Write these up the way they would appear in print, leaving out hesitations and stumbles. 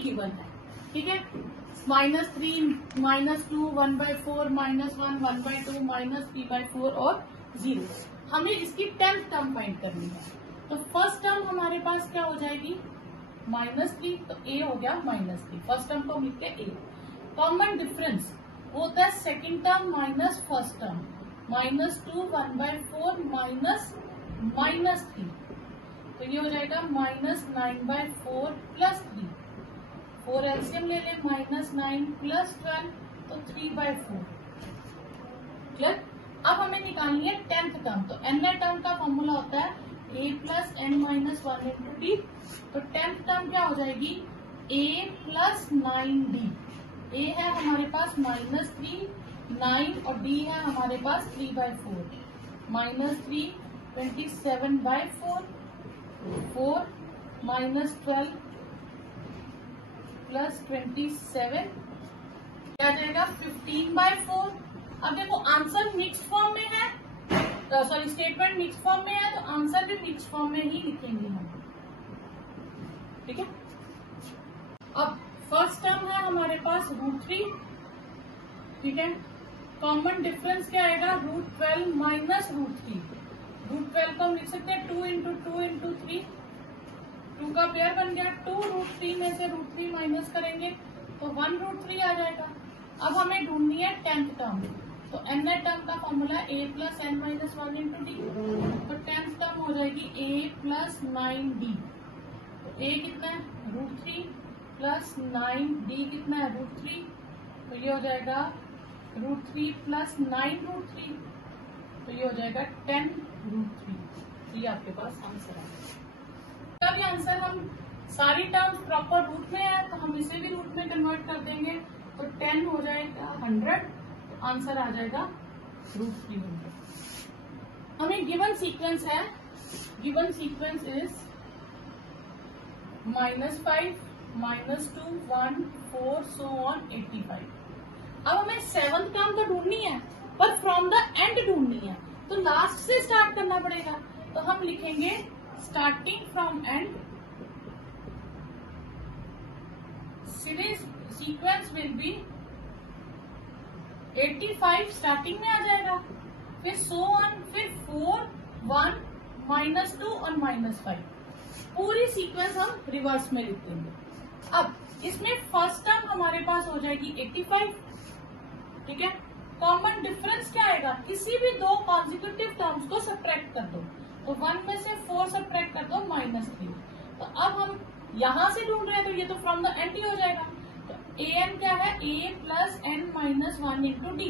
Given है, ठीक है। -3, -2, 1/4, -1, 1/2, -3/4 और 0। हमें इसकी 10th टर्म फाइंड करनी है। तो फर्स्ट टर्म हमारे पास क्या हो जाएगी, -3, तो a हो गया -3। फर्स्ट टर्म को हम लिखते हैं a। कॉमन डिफरेंस वो होता है second term minus first term, -2, 1/4 -3, तो ये हो जाएगा -9/4 +3। 4 एलसीएम ले लें, -9 + 12 तो 3/4। क्लियर। अब हमें निकालनी है 10th टर्म। तो n टर्म का फॉर्मूला होता है a + n - 1 × d। तो 10th टर्म क्या हो जाएगी, a + 9d। a है हमारे पास -3, 9 और d है हमारे पास 3/4। -3 27/4, 4 -12 + 27 क्या जाएगा 15/4। अब देखो आंसर मिक्स फॉर्म में है, सॉरी स्टेटमेंट मिक्स फॉर्म में है, तो आंसर भी मिक्स फॉर्म में ही लिखेंगे हम, ठीक है। अब फर्स्ट टर्म है हमारे पास √3, ठीक है। कॉमन डिफरेंस क्या आएगा, √12 - √3। √12 को हम लिख सकते हैं 2 × 2 × 3, 2 का पेयर बन गया। 2 √3 में से √3 माइनस करेंगे तो 1 √3 आ जाएगा। अब हमें ढूंढनी है 10th टर्म। तो n टर्म का फॉर्मूला a + n - 1 × d। तो 10th टर्म हो जाएगी a + 9d। तो a कितना है, √3 + 9d कितना है, √3। तो ये हो जाएगा √3 + 9 √3, तो ये हो जाएगा 10 √3। ये आपके पास आंसर है। तब ये आंसर हम सारी टर्म्स प्रॉपर रूट में है तो हम इसे भी रूट में कन्वर्ट कर देंगे। तो 10 हो जाएगा 100, तो आंसर आ जाएगा √300। हमें गिवन सीक्वेंस है, given sequence is -5, -2, 1, 4 so on 85। अब हमें 7th टर्म तो ढूंढनी है पर फ्रॉम द एंड ढूंढनी है, तो लास्ट से स्टार्ट करना पड़ेगा। तो हम लिखेंगे starting from and, series sequence will be 85 starting में आ जाएगा, फिर so on, फिर 4, 1, -2 और -5। पूरी सीक्वेंस हम रिवर्स में लिख देंगे। अब इसमें फर्स्ट टर्म हमारे पास हो जाएगी 85, ठीक है। कॉमन डिफरेंस क्या आएगा, किसी भी दो कॉन्जिक्यूटिव टर्म्स को सब्ट्रैक्ट कर दो। तो 1 में से 4 सब्ट्रैक्ट कर दो, -3। तो अब हम यहां से ढूंढ रहे हैं तो ये तो फ्रॉम द एंड ही हो जाएगा। तो an क्या है, a + n - 1 × d।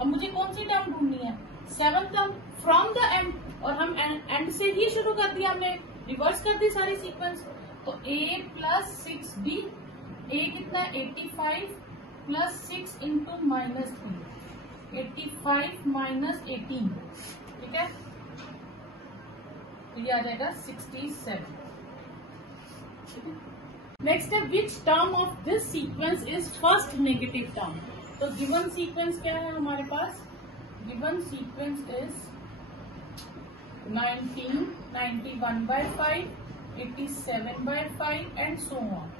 अब मुझे कौन सी टर्म ढूंढनी है, 7th term from the end, और हम एंड से ही शुरू कर दिया, हमने रिवर्स कर दी सारी सीक्वेंस। तो a + 6d, a कितना है 85 + 6 × -3, 85 - 18, ठीक है। तो ये आ जाएगा 67। नेक्स्ट है which term of this sequence is first negative term. तो गिवन सीक्वेंस क्या है हमारे पास, given sequence is 19, 91/5, 87/5 and so on,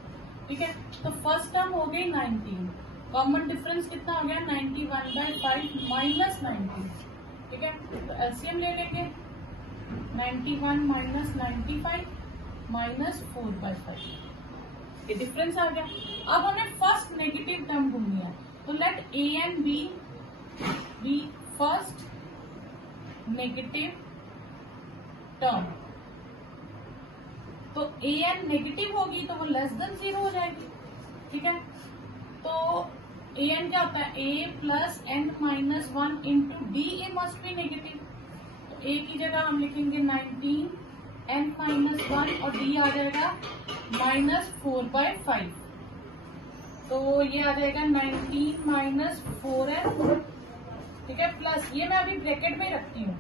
ठीक है। तो फर्स्ट टर्म हो गई 19, कॉमन डिफरेंस कितना हो गया 91/5 -19, ठीक है। तो एलसीएम ले लेंगे, 91 - 95 -4/5, ये डिफरेंस आ गया। अब हमें फर्स्ट नेगेटिव टर्म ढूंढनी है, तो let an be first negative term. तो an नेगेटिव होगी तो वो <0 हो जाएगी, ठीक है। तो an क्या होता है, a + n - 1 × d, a must be negative. तो a की जगह हम लिखेंगे 19, n - 1 और d आ जाएगा -4/5। तो ये आ जाएगा 19 - 4n, ठीक है, प्लस ये मैं अभी ब्रैकेट में रखती हूँ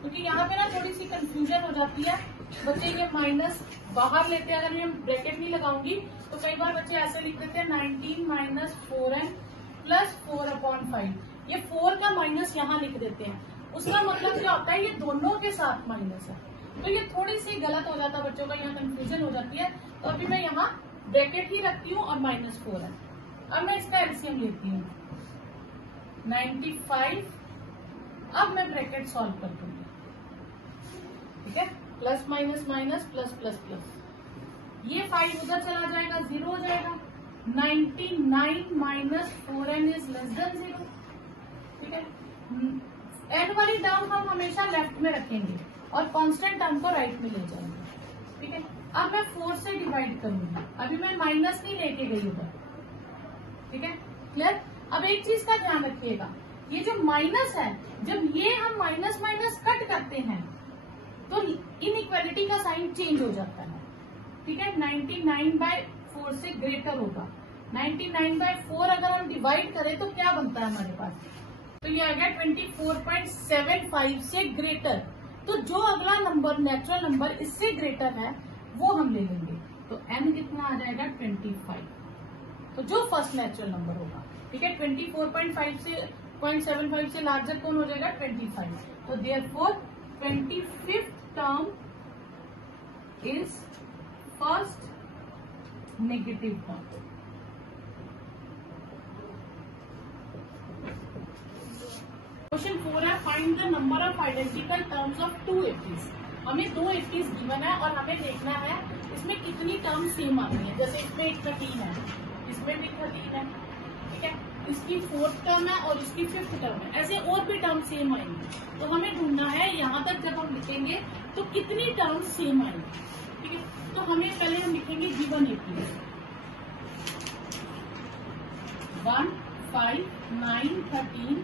क्योंकि यहाँ पे ना थोड़ी सी कंफ्यूजन हो जाती है, बच्चे ये माइनस बाहर लेते हैं। अगर मैं ब्रैकेट नहीं लगाऊंगी तो कई बार बच्चे ऐसे लिख देते हैं 19 - 4n + 4/5। ये 4 का माइनस यहाँ लिख देते हैं, उसका मतलब क्या होता है, ये दोनों के साथ माइनस है। तो ये थोड़ी सी गलत हो जाता है, बच्चों का यहाँ कंफ्यूजन हो जाती है। तो अभी मैं यहाँ ब्रैकेट ही रखती हूँ और -4 है। अब मैं इसका एलसीएम लेती हूँ 95। अब मैं ब्रैकेट सॉल्व कर दूंगी, ठीक है, plus minus minus plus plus plus, ये 5 उधर चला जाएगा, 0 हो जाएगा। 99 minus 4n is less than 0, ठीक है। एन वाली टर्म हम हमेशा लेफ्ट में रखेंगे और कांस्टेंट टर्म को राइट में ले जाएंगे, ठीक है। अब मैं 4 से डिवाइड करूंगी, अभी मैं माइनस नहीं लेके गई उधर, ठीक है, क्लियर। अब एक चीज का ध्यान रखिएगा, ये जो माइनस है, जब ये हम माइनस माइनस कट करते हैं तो इनइक्वालिटी का साइन चेंज हो जाता है, ठीक है। 99/4 से ग्रेटर होगा। 99/4 अगर हम डिवाइड करें तो क्या बनता है हमारे पास, तो ये आ गया 24.75 से ग्रेटर। तो जो अगला नंबर नेचुरल नंबर इससे ग्रेटर है वो हम ले लेंगे, तो n कितना आ जाएगा 25। तो जो फर्स्ट नेचुरल नंबर होगा, ठीक है, 24.5 से 0.75 से लार्जर कौन हो जाएगा 25। तो therefore 25th term is first negative term. Question 4 है, find the number of identical terms of 2 80s। हमें 2 80s गिवन है और हमें देखना है इसमें कितनी टर्म सेम आती है। जैसे इसमें एक 13 है, इसमें भी 13 है, ठीक है, इसकी 4th टर्म है और इसकी 5th टर्म है, ऐसे और भी टर्म सेम आएंगी। तो हमें ढूंढना है यहाँ तक जब हम लिखेंगे तो कितनी टर्म सेम आएंगी, ठीक है। तो हमें पहले हम लिखेंगे given 80s 1, 5, 9, 13,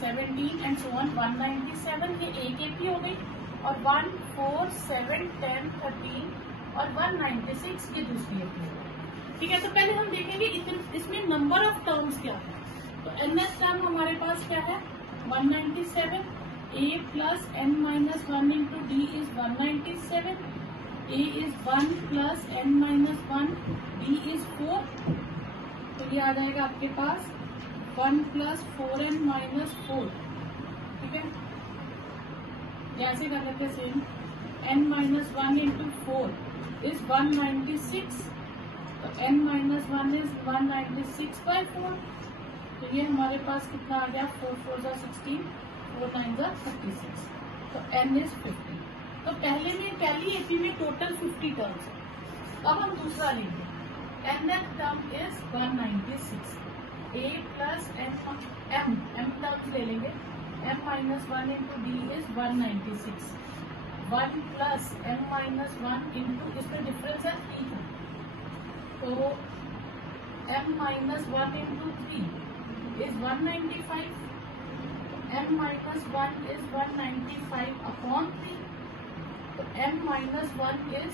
17 and so on 197, ये एक एपी हो गई, और 1, 4, 7, 10, 13 और 196 ये दूसरी एपी हो गई, ठीक है। तो पहले हम देखेंगे इसमें नंबर ऑफ टर्म्स क्या है। तो nth टर्म हमारे पास क्या है 197, a plus n minus 1 into D is 197, a is 1 plus n minus 1, d is 4, तो ये आ जाएगा आपके पास 1 प्लस 4n माइनस 4, ठीक है। जैसे कर लेते same, n minus 1 into 4 is 196, तो n माइनस 1 इज 196/4, तो ये हमारे पास कितना आ गया 4 4 जा 16, 4 9 जा 36, तो n इज 50। तो पहली एपी में टोटल 50 टर्म्स है। अब हम दूसरा लेंगे, nth term is 196, a plus m terms ले लेंगे, m minus 1 into D is 196, 1 plus m minus 1 into, इसमें डिफरेंस है 3 का, तो m minus 1 into 3 is 195, m minus 1 is 195/3, तो m माइनस 1 इज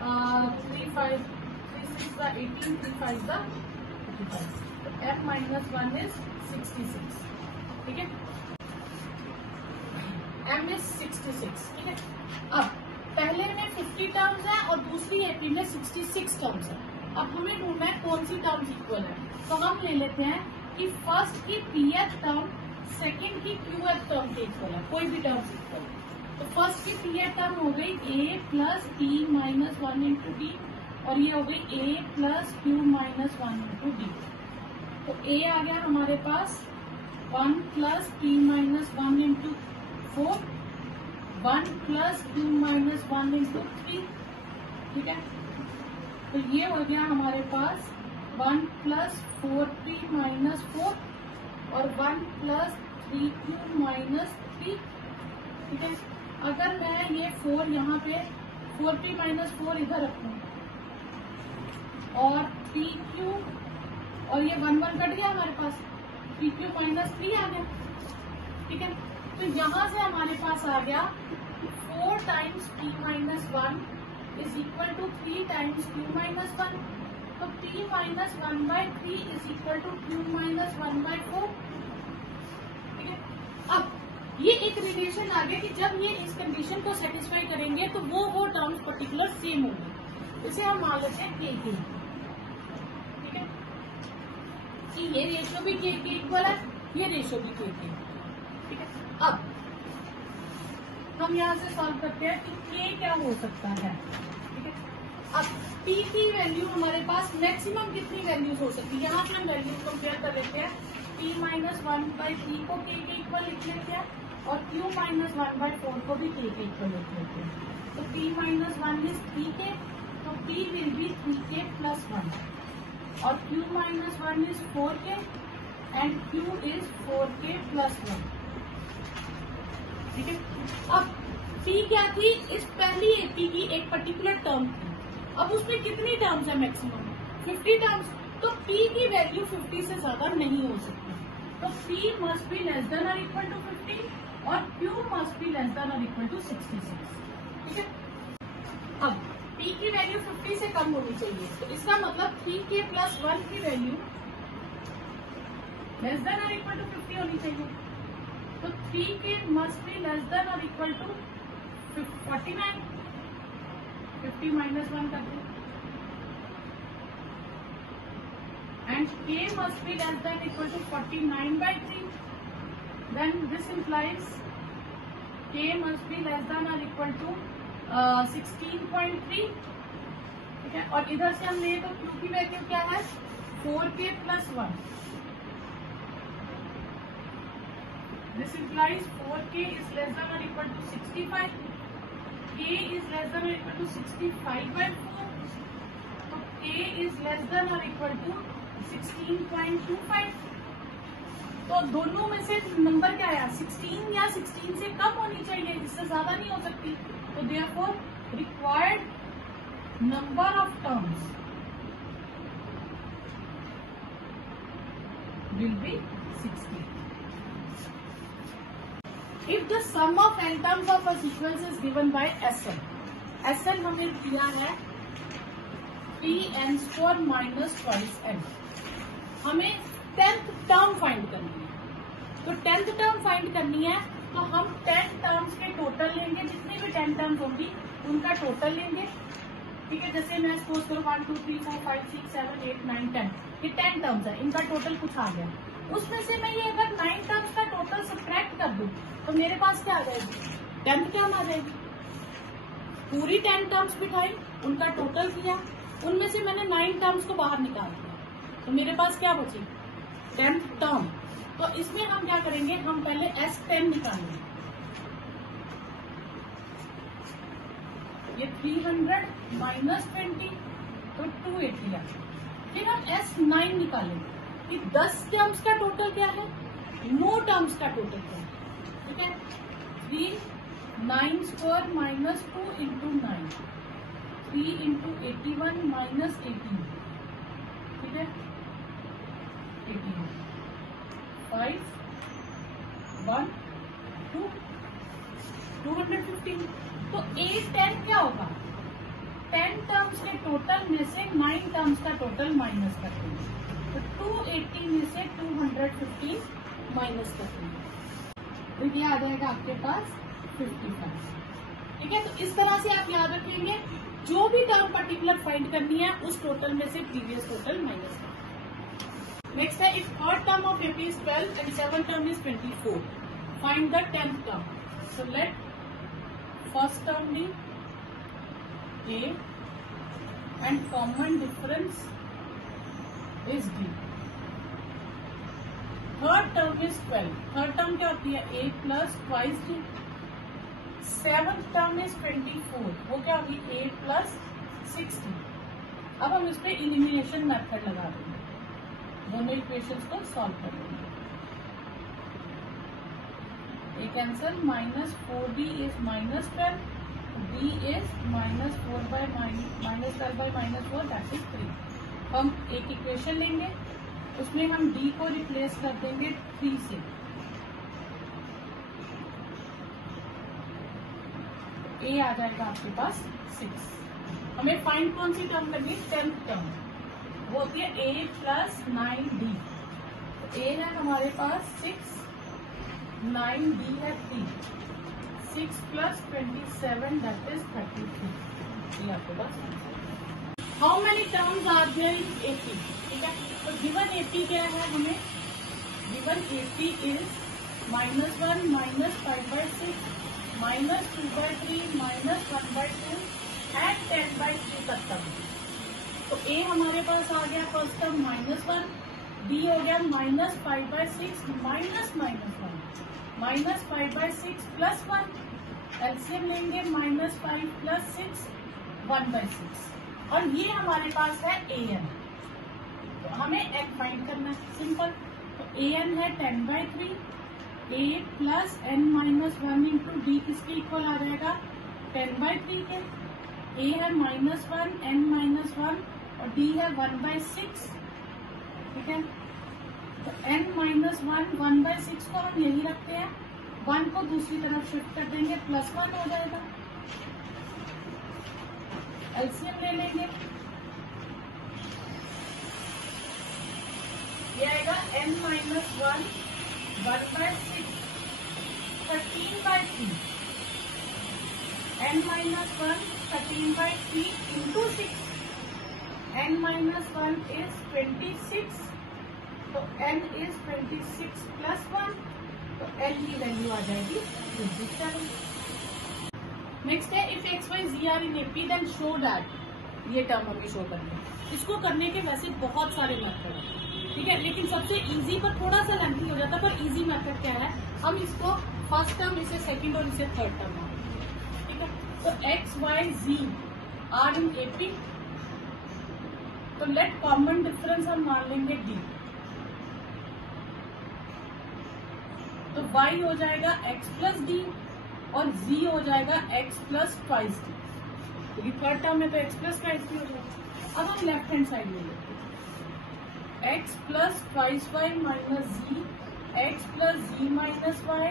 3 5 3 6 का 18, 3 5 का 55, तो m माइनस 1 इज 66, ठीक है, m इज 66, ठीक है। अब पहले में 50 टर्म्स है और दूसरी एपी में 66 टर्म्स है। अब हमें ढूंढना है कौन सी टर्म्स इक्वल है, तो हम ले लेते हैं कि फर्स्ट की pth टर्म सेकंड की qth टर्म के इक्वल है, कोई भी टर्म्स इक्वल है। तो फर्स्ट की pth टर्म हो गई a plus p minus 1 into D, और ये हो गई a plus q minus 1 into d. तो a आ गया हमारे पास 1 plus p minus 1 into 4, 1 plus q minus 1 into 3, ठीक है। तो ये हो गया हमारे पास 1 प्लस 4p माइनस 4 और 1 प्लस 3q माइनस 3, ठीक है। अगर मैं ये 4 यहाँ पे 4p माइनस 4 इधर रखूं और 3q, और ये 1 1 कट गया हमारे पास, 3q माइनस 3 आ गया, ठीक है। तो यहाँ से हमारे पास आ गया 4 times p minus 1 is equal to 3 times q minus 1, तो p minus 1/3 is equal to q minus 1/4, ठीक है। अब ये एक रिलेशन आ गया कि जब ये इस कंडीशन को सेटिस्फाई करेंगे तो वो टर्म्स पर्टिकुलर सेम होंगे। इसे हम मान लेते हैं k के, ठीक है, कि ये रेशियो भी k के इक्वल है, ये रेशियो भी k के, ठीक है। अब हम यहाँ से सॉल्व करते हैं कि k क्या हो सकता है, ठीक है। अब P की वैल्यू हमारे पास मैक्सिमम कितनी वैल्यूज हो सकती है, यहाँ से हम वैल्यूज कंपेयर कर लेते हैं। P माइनस 1/3 को K के इक्वल लिख लेते हैं और Q माइनस 1/4 को भी K के इक्वल लिख लेते हैं। तो P माइनस 1 इज 3K, तो P will be 3K plus 1 और Q minus 1 is 4K and Q is 4K plus 1। ठीक है, अब P क्या थी, इस पहली AP की एक पर्टिकुलर टर्म थी। अब उसमें कितनी टर्म्स है मैक्सिमम, 50 टर्म्स। तो P की वैल्यू 50 से ज्यादा नहीं हो सकती, तो P must be less than और इक्वल टू 50 और Q must be less than और इक्वल टू 66। ठीक है, अब P की वैल्यू 50 से कम होनी चाहिए, तो इसका मतलब 3K प्लस 1 की वैल्यू लेस देन और इक्वल टू 50 होनी चाहिए। तो 3K must be less than और इक्वल टू 49। 50 माइनस 1 कर दो and K must be less than equal to 49/3। Then this implies K must be less than और equal to 16.3। ठीक है, और इधर से हम ले तो Q की वैल्यू क्या है, 4K plus 1। This implies 4K is less than और equal to 65। K is less than or equal to 65/4, तो K is less than or equal to 16.25। तो दोनों में से नंबर क्या आया, 16 या 16 से कम होनी चाहिए, इससे ज्यादा नहीं हो सकती। तो therefore required number of terms will be 60। If the sum of n terms of a sequence is given by SL, SL हमें दिया है Tn² माइनस ट्वाइस n। हमें 10th टर्म फाइंड करनी है, तो 10th टर्म फाइंड करनी है तो हम 10 टर्म्स के टोटल लेंगे, जितनी भी 10 टर्म्स होंगी उनका टोटल लेंगे। ठीक है, जैसे मैं सपोज करो 1 2 3 4 5 6 7 8 9 10, ये 10 टर्म्स है, इनका टोटल कुछ आ गया। उसमें से मैं ये अगर 9 टर्म्स का टोटल सब्ट्रैक्ट कर दूं तो मेरे पास क्या आ जाएगी, 10th टर्म आ जाएगी। पूरी 10 टर्म्स बिठाई, उनका टोटल किया, उनमें से मैंने 9 टर्म्स को बाहर निकाल दिया, तो मेरे पास क्या बची, 10th टर्म। तो इसमें हम क्या करेंगे, हम पहले S10 निकालेंगे। ये 300 माइनस 20 तो 280 आ। फिर हम S9 निकालेंगे कि 10 टर्म्स का टोटल क्या है, 9 टर्म्स का टोटल क्या है। ठीक है, 3 9² माइनस 2 इंटू 9, 3 इंटू 81 माइनस 18। ठीक है, 18 5 1 2 215। तो 8 10 क्या होगा, 10 टर्म्स के टोटल में से 9 टर्म्स का टोटल माइनस करते हैं, तो 280 में से 215 माइनस करते हैं, तो ये आ जाएगा आपके पास 55। ठीक है, तो इस तरह से आप याद रखेंगे, जो भी टर्म पर्टिकुलर फाइंड करनी है उस टोटल में से प्रीवियस टोटल माइनस करना। नेक्स्ट है, if third term of AP is 12 and 7th term is 24, find the 10th term. So let first term be A and common difference is D. Third term is 12, third term क्या होती है, A plus twice D। 7th term is 24, वो क्या होगी, A plus 60। अब हम इस पे इलिमिनेशन मेथड लगा देंगे, दोनों इक्वेशंस को सॉल्व कर देंगे। A cancel, minus 4D is minus 12, D is minus 4 bye minus 12 bye minus 4, that is 3। हम एक इक्वेशन लेंगे, उसमें हम D को रिप्लेस कर देंगे 3 से। A आ जाएगा आपके पास 6। हमें फाइंड कौन सी टर्म करनी है, 10th टर्म, वो होती है A प्लस 9D। तो A है हमारे पास 6, 9D है 3, 6 प्लस 27 दैट इज 33। ये आपके पास how many terms are there in AP। ठीक है, तो गिवन AP क्या है, हमें गिवन AP इज -1 -5/6 -2/3 -1/2 एंड 10/3 का टर्म। तो ए हमारे पास आ गया फर्स्ट टर्म -1, डी हो गया -5/6 माइनस माइनस 5/6 प्लस 1, एलसीएम लेंगे -5 + 6 1/6, और ये हमारे पास है an। तो हमें n फाइंड करना है, सिंपल। तो an है 10/3, a plus n-1 into D किसके इक्वल आ जाएगा 10/3 के। a है -1 n-1 और d है 1/6, ठीक है। तो n-1 1/6 को हम यही रखते हैं, 1 को दूसरी तरफ शिफ्ट कर देंगे, +1 हो जाएगा। एलसीएम ले लेंगे, ये आएगा n-1 1/6 13/3, n-1 13/3 into 6, n-1 is 26, तो n is 26 + 1, तो l की वैल्यू आ जाएगी 27। नेक्स्ट है if X Y Z are in AP then show that, ये टर्म हमें शो करनी है। इसको करने के वैसे बहुत सारे मेथड है, ठीक है, लेकिन सबसे इजी पर थोड़ा सा लेंथी हो जाता है, पर इजी मेथड क्या है, हम इसको फर्स्ट टर्म, इसे सेकंड और इसे थर्ड टर्म मानेंगे, ठीक है। तो X Y Z are in AP, तो लेट कॉमन डिफरेंस हम मान लेंगे डी, तो y हो जाएगा x + d और z हो जाएगा x + 2d, क्योंकि थर्ड टर्म में तो x + 2d हो जाएगा। अब हम लेफ्ट हैंड साइड ले लेते हैं, x + 2y - z, x + z - y,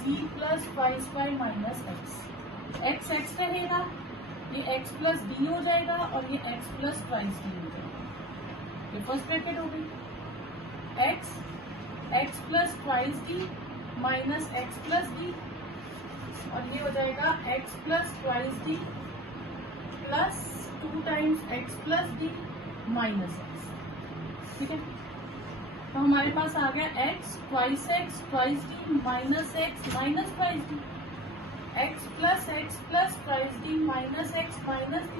z + 2y - x, x रहेगा, ये x + d हो जाएगा और ये x + 2d हो जाएगा। ये फर्स्ट ब्रैकेट हो गई, x + 2d minus x + d, और ये हो जाएगा x + 2d plus 2 times x + d minus x, ठीक है। तो हमारे पास आ गया x 2x 2d minus x minus 2d, x + 2d minus x minus d,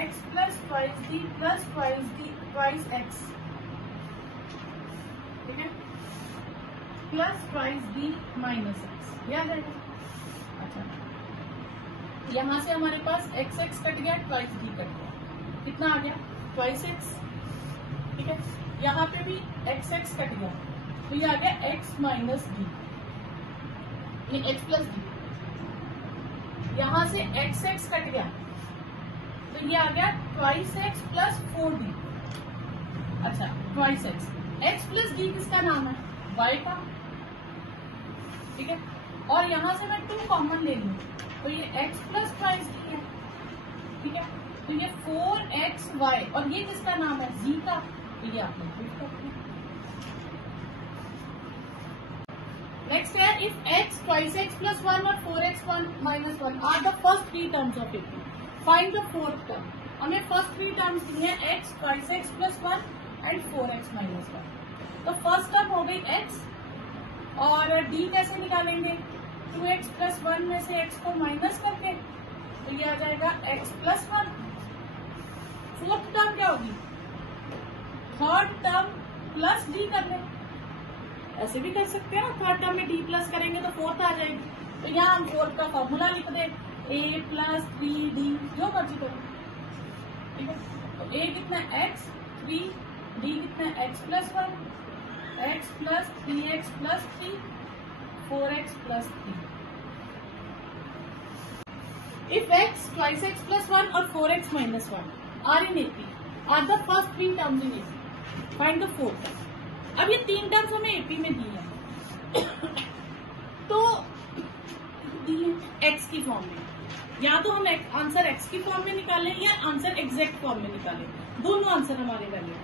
x + 2d plus 2d 2x, ठीक है, प्लस 2d माइनस x, ये आ जाएगा। अच्छा, यहाँ से हमारे पास x कट गया, 2d कट गया, कितना आ गया 2x, ठीक है। यहाँ पे भी x कट गया, तो ये आ गया x माइनस d, ये x + d। यहाँ से x कट गया, तो ये आ गया 2x + 4d। अच्छा, 2x, x + d किसका नाम है, y का, ठीक है। और यहाँ से मैं 2 कॉमन ले लूँ, तो ये x + 2d है, ठीक है। तो ये 4xy, और ये किसका नाम है, z का, तो ये आप लोग फिट करते हैं। नेक्स्ट है इफ x 2x + 1 और 4x - 1 are the first 3 terms of AP, find the fourth term. हमें फर्स्ट 3 टर्म्स दी है x 2x + 1 एंड 4x - 1। तो फर्स्ट टर्म हो गई x, और d कैसे निकालेंगे, 2x + 1 में से x को माइनस करके, तो ये आ जाएगा x + 1। फोर्थ टर्म क्या होगी, थर्ड टर्म प्लस d कर ले, ऐसे भी कर सकते हैं ना, थर्ड टर्म में d प्लस करेंगे तो फोर्थ आ जाएगी। तो यहाँ हम फोर्थ का फॉर्मूला लिख दे, a + 3d, जो मर्जी करो, ठीक है। तो a कितना x 3, d कितना x + 1, x + 3x + 3, 4x + 3। If x 2x + 1 और 4x - 1 are in AP, are the first 3 terms in AP, find the fourth term। अब ये 3 टर्म्स हमें एपी में दी है, तो दी है x की फॉर्म में, या तो हम आंसर x की फॉर्म में निकालें या आंसर एग्जैक्ट फॉर्म में निकालें, दोनों आंसर हमारे वैलिड,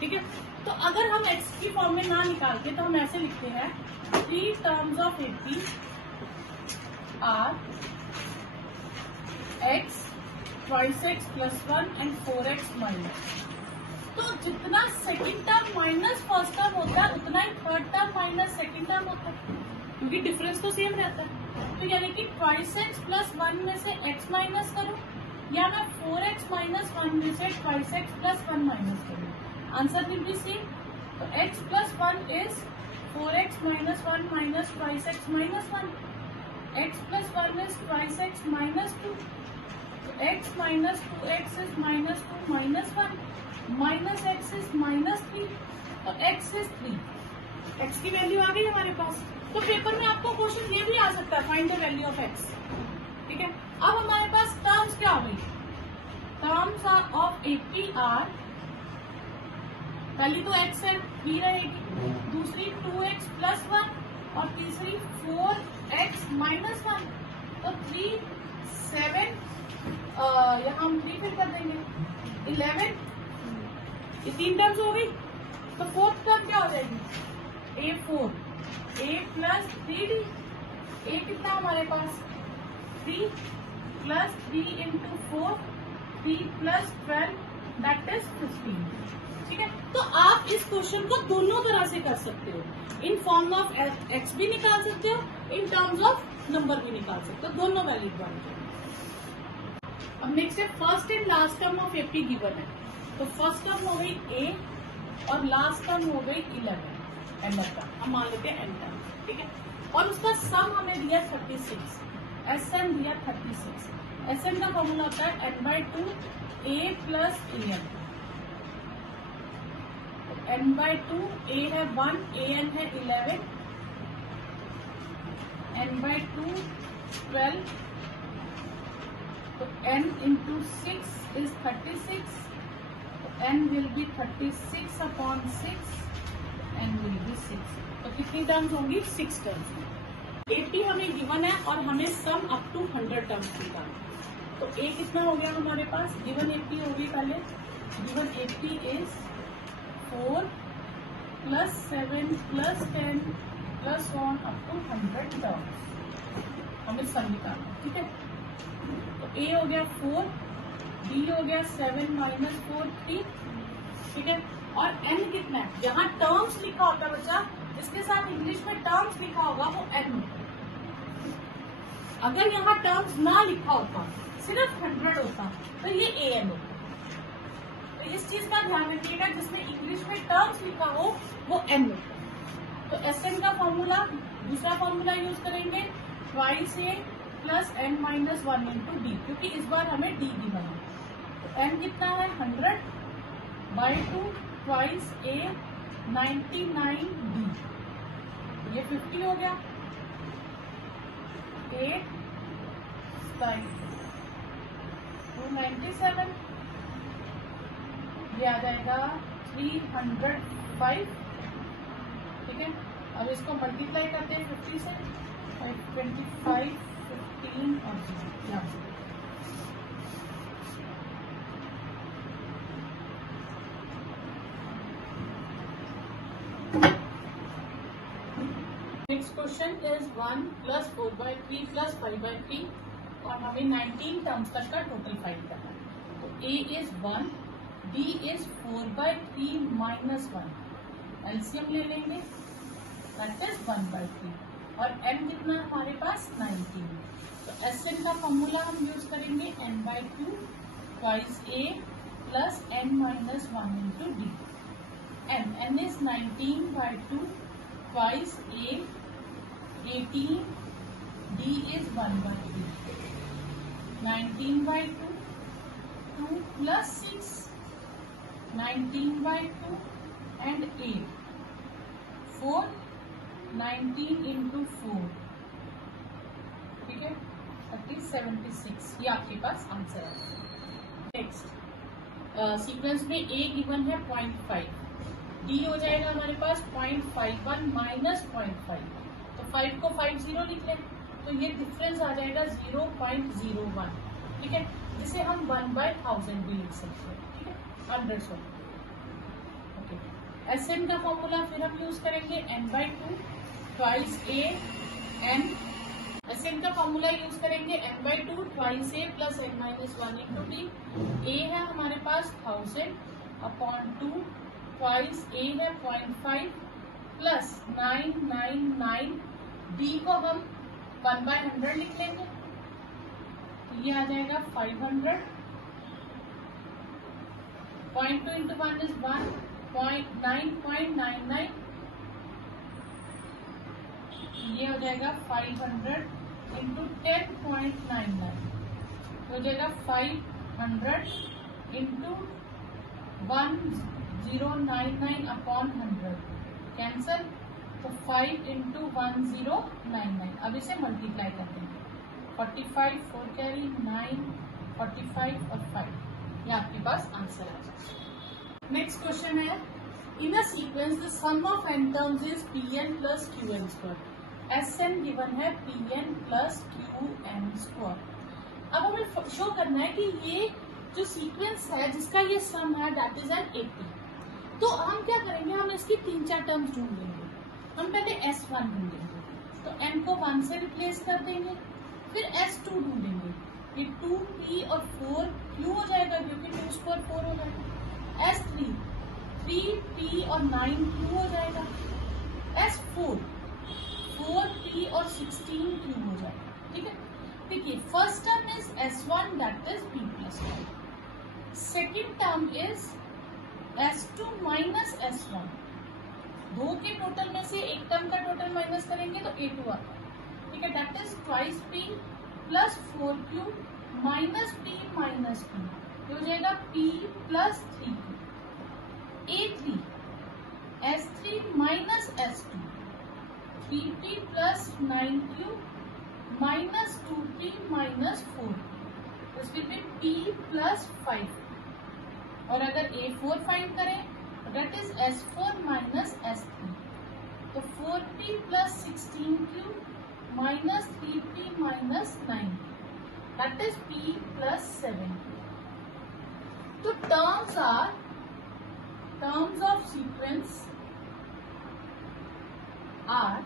ठीक है। तो अगर हम x की फॉर्म में ना निकाल के, तो हम ऐसे लिखते हैं 3 terms of AP are x 2x + 1 and 4x - 1। तो जितना second term minus first term होता है, उतना ही third term minus second term होता है, क्योंकि डिफरेंस तो सेम रहता है। तो यानी कि ट्वाइस एक्स प्लस 1 में से x माइनस करूं या मैं 4x माइनस 1 में से ट्वाइस एक्स प्लस 1 माइनस करूं, आंसर विल बी सेम। तो x plus 1 is 4x minus 1 minus twice x minus 1, x plus 1 is twice x minus 2, तो x minus 2x is minus 2 minus 1, minus x is minus 3, तो x is 3, x की value आ गई हमारे पास। तो paper में आपको question ये भी आ सकता है, find the value of x, ठीक है। अब हमारे पास टर्म्स क्या हो गई, टर्म्स ऑफ एपी आर, पहली तो x है 3 रहेगी, दूसरी 2x प्लस 1 और तीसरी 4x माइनस 1, तो 3 7 यहाँ हम 3 फिल कर देंगे, 11, ये 3 टर्म्स हो गई। तो फोर्थ टर्म क्या हो जाएगी, a4, a plus 3d, a कितना हमारे पास 3 plus 3 into 4, 3 plus 12 that is 15, ठीक है। तो आप इस क्वेश्चन को दोनों तरह से कर सकते हो, इन फॉर्म ऑफ x भी निकाल सकते हो, इन टर्म्स ऑफ नंबर भी निकाल सकते हो, दोनों वैलिड बन जाएंगे। अब नेक्स्ट है first and last term of AP given है, तो फर्स्ट टर्म हो गई a और लास्ट टर्म हो गई 11 एन टर्म, हम मान लेते हैं एन टर्म, ठीक है। और उसका सम हमें दिया 36, एस एन दिया 36, एस एन का फॉर्मूला होता है n/2 a plus an, n/2 a है 1, an है 11, n/2 12, तो n into 6 is 36, n will be 36 upon 6, n will be 6, तो कितनी टर्म्स होंगी, 6 टर्म्स। एपी हमें गिवन है और हमें सम अप टू 100 टर्म्स निकालना, तो a कितना हो गया हमारे पास, गिवन एपी होगी पहले, given AP is 4 plus 7 plus 10 plus 1 up to 100 terms, हमें सम निकालना, ठीक है। तो a हो गया 4, b हो गया 7 माइनस 4 3, ठीक है। और n कितना है, जहां टर्म्स लिखा होता है बच्चा, जिसके साथ इंग्लिश में टर्म्स लिखा होगा वो n होता है। अगर यहाँ टर्म्स ना लिखा होता, सिर्फ 100 होता, तो ये an होता। तो इस चीज का ध्यान रखिएगा, जिसमें इंग्लिश में टर्म्स लिखा हो वो n होता। तो Sn का फॉर्मूला, दूसरा फॉर्मूला यूज करेंगे twice a plus n minus 1 into D, क्योंकि इस बार हमें d गिवन है। n कितना है 100/2 ट्वाइस a 99d, ये 50 हो गया, 8 297, ये आ जाएगा 305, ठीक है। अब इसको मल्टीप्लाई करते हैं 50 से, 25 15 और 0, next question is 1 plus 4/3 plus 5/3 और हमें 19 टर्म्स तक का टोटल फाइंड करना है। तो a is 1, b is 4/3 minus 1, LCM ले लेंगे दैट इज 1/3, और n कितना हमारे पास 19, तो Sn का फॉर्मूला हम यूज करेंगे n/2 twice a plus n minus 1 into D, n is 19/2 twice a 18, d is 1/3, 19/2 2 plus 6, 19/2 and 8 4, 19 into 4, ठीक है 76, ये आपके पास आंसर है। नेक्स्ट सीक्वेंस में a गिवन है 0.5, d हो जाएगा हमारे पास 0.51 माइनस 0.5, तो 5 को 50 लिख लें, तो ये डिफरेंस आ जाएगा 0.01, ठीक है, जिसे हम 1/1000 भी लिख सकते हैं, ठीक है 100। ओके, Sn का फॉर्मूला फिर हम यूज करेंगे n/2 twice a n, Sn का फॉर्मूला यूज करेंगे n/2 twice a plus n minus 1 into D, a है हमारे पास 1000/2 ट्वाइस a है 0.5 प्लस 999, d को हम 1/100 लिख लेंगे, तो ये आ जाएगा 500. 0.2 into 1 is 1. 9.99, ये हो जाएगा 500 into 10.99, हो जाएगा 500 into 1099 upon 100, कैंसल. तो 5 into 1099. अब इसे मल्टीप्लाई कर देंगे. 45 4 कैरी 9, 45 और 5, ये आपके पास आंसर है. नेक्स्ट क्वेश्चन है, in a sequence the sum of n terms is pn plus qn square. Sn given है pn plus qn स्क्वायर. अब हमें शो करना है कि ये जो सीक्वेंस है जिसका ये सम है दैट इज एन 80. तो हम क्या करेंगे, हम इसकी 3-4 टर्म्स ढूंढ लेंगे. हम पहले S1 ढूंढेंगे, तो n को 1 से रिप्लेस कर देंगे. फिर S2 ढूंढेंगे, ये 2p और 4q हो जाएगा क्योंकि 2 स्क्वायर 4 हो जाएगा. S3 3p और 9q हो जाएगा. S4 4p और 16q हो जाएगा. ठीक है. देखिए first term is S1 that is p plus 1. Second term is S2 minus S1. दो के टोटल में से एक टर्म का टोटल माइनस करेंगे तो A2 आता है. ठीक है. That is twice p plus 4q minus p minus q, हो जाएगा p plus 3q. A3 S3 minus S2 3p plus 9q minus 2p minus 4, this will be p plus 5. और अगर A4 फाइंड करें तो that is S4 minus S3, तो 4p plus 16q minus 3p minus 9q, that is p plus 7. तो terms are terms of sequence are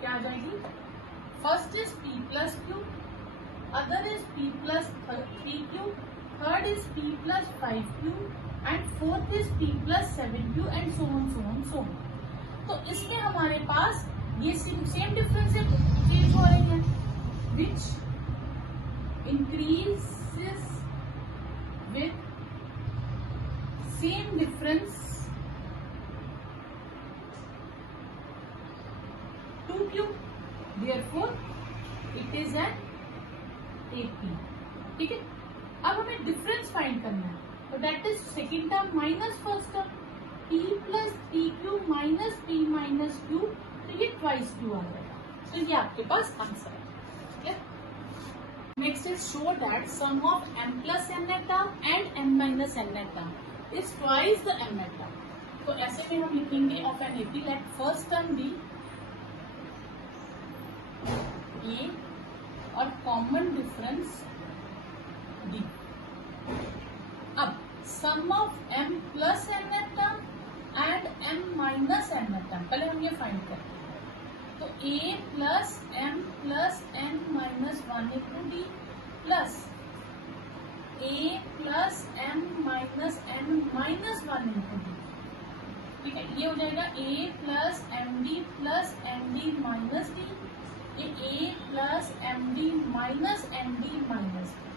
क्या आ जाएगी, first is p plus q, other is p plus 3q, third is p plus 5q and fourth is p plus 7q and so on so on so on. तो इसमें हमारे पास ये same difference change हो रही है which increases with same difference 2q, therefore it is an AP. ठीक है. अब हमें डिफरेंस फाइंड करना है, तो that is second term minus first term, p plus 3q minus p minus q, तो ये ट्वाइस q आ जाएगा. तो ये आपके पास आंसर है. ठीक है. Next is show that sum of m plus n term and m minus n term is twice the m term. तो ऐसे में हम लिखेंगे of an AP let first term be a और कॉमन डिफरेंस d. अब sum of m plus n term and m minus n term, पहले हम ये फाइंड करते हैं. तो a plus m plus n minus 1 into d plus a plus m minus n minus 1 into d. ठीक है. ये हो जाएगा a plus m d plus m d minus d, ये a plus m d minus m d minus d.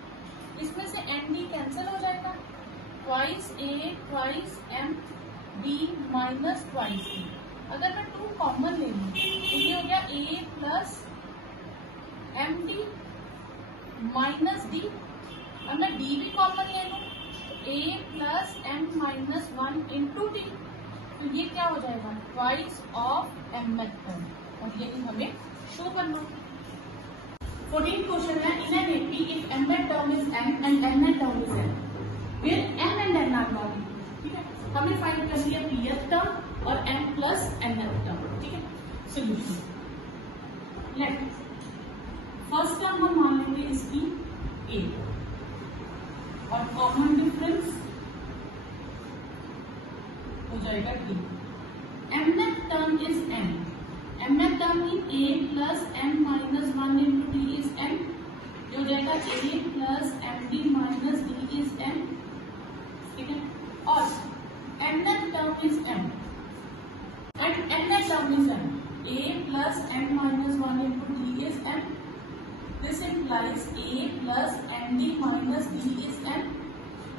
इसमें से m d cancel हो जाएगा, twice a twice m d minus twice d. अगर मैं 2 कॉमन ले लूँ तो ये हो गया a plus m d minus d. अब मैं d भी कॉमन ले लूँ तो a plus m minus 1 into d, तो ये क्या हो जाएगा ट्वाइस ऑफ m टर्म, और ये हमें शो करना. 14 क्वेश्चन है, in an AP if m term is m and n term is n, फिर m and n are not equal. ठीक है. हमें फाइंड करनी है pth टर्म और m प्लस n टर्म. ठीक है. सोल्यूशन लेट फर्स्ट टर्म हम मान लेंगे इसकी a और कॉमन डिफरेंस हो जाएगा d. mth term is m, mth term in a plus m minus 1 into d is m, जो हो जाएगा a plus m d minus d is m. ठीक है. और mth term is m and nth term is m, a plus m minus 1 into d is m, this implies a plus m d minus d is n.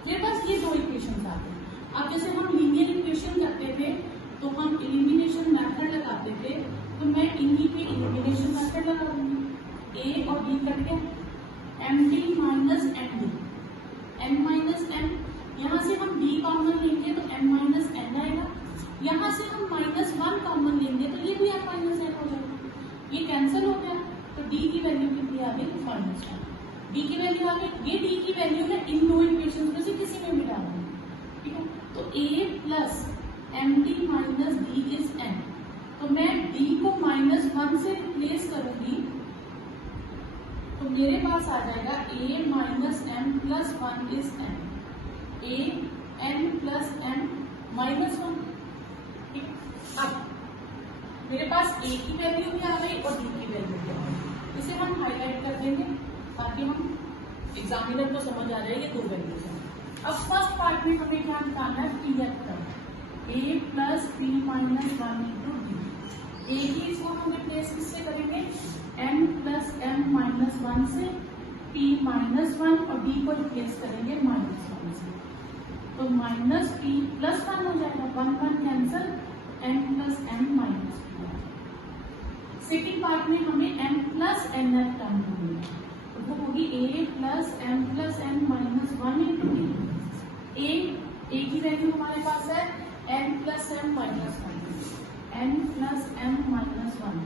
मेरे पास ये दो equation आते हैं। अब जैसे हम लीनियर इक्वेशन करते थे तो हम एलिमिनेशन मेथड लगाते थे, तो मैं इन्हीं पे एलिमिनेशन मेथड लगा दूंगी। ए और डी कट गया, m d minus m d, n minus n, यहाँ से हम डी कॉमन लेंगे तो एम माइनस एन आएगा, यहाँ से हम -1 कॉमन लेंगे तो ये भी एम माइनस एन हो जाएगा, ये कैंसिल हो गया। तो डी की वैल्यू कितनी आ गई? -1। डी की वैल्यू आ गई, ये डी की वैल्यू है इन दो इक्वेशन में से किसी में भी डाल देंगे, ठीक है। तो a plus m d minus d is n, तो मैं डी को -1 से रिप्लेस करूंगी तो मेरे पास आ जाएगा a minus m plus 1 is n, a n plus m minus 1। अब मेरे पास a की वैल्यू भी आ गई और d की वैल्यू भी आ गई, इसे हम हाईलाइट कर देंगे ताकि हम एग्जामिनर को समझ आ जाए ये दो वैल्यूज हैं। अब फर्स्ट पार्ट में हमें क्या निकालना है? P f term, a plus p minus 1 into d. A की इसको हम रिप्लेस किससे करेंगे? m प्लस एम माइनस 1 से, p माइनस 1 और d को रिप्लेस करेंगे -1 से, तो माइनस p प्लस 1 हो जाएगा, 1 1 cancel, m plus m minus 2। Second part में हमें m plus n F term ढूंढनी है, तो वो होगी a plus m plus n minus 1 into D. a की वैल्यू हमारे पास है n plus m minus 1, n plus m minus 1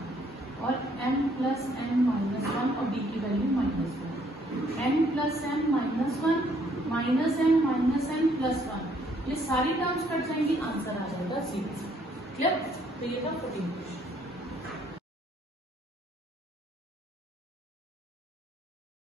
और m प्लस m माइनस 1 और d की value -1, n plus m minus 1 minus m minus n plus 1, ये सारी terms cut जाएंगी, answer आ जाएगा 0। क्लियर? तो ये था 14 क्वेश्चन।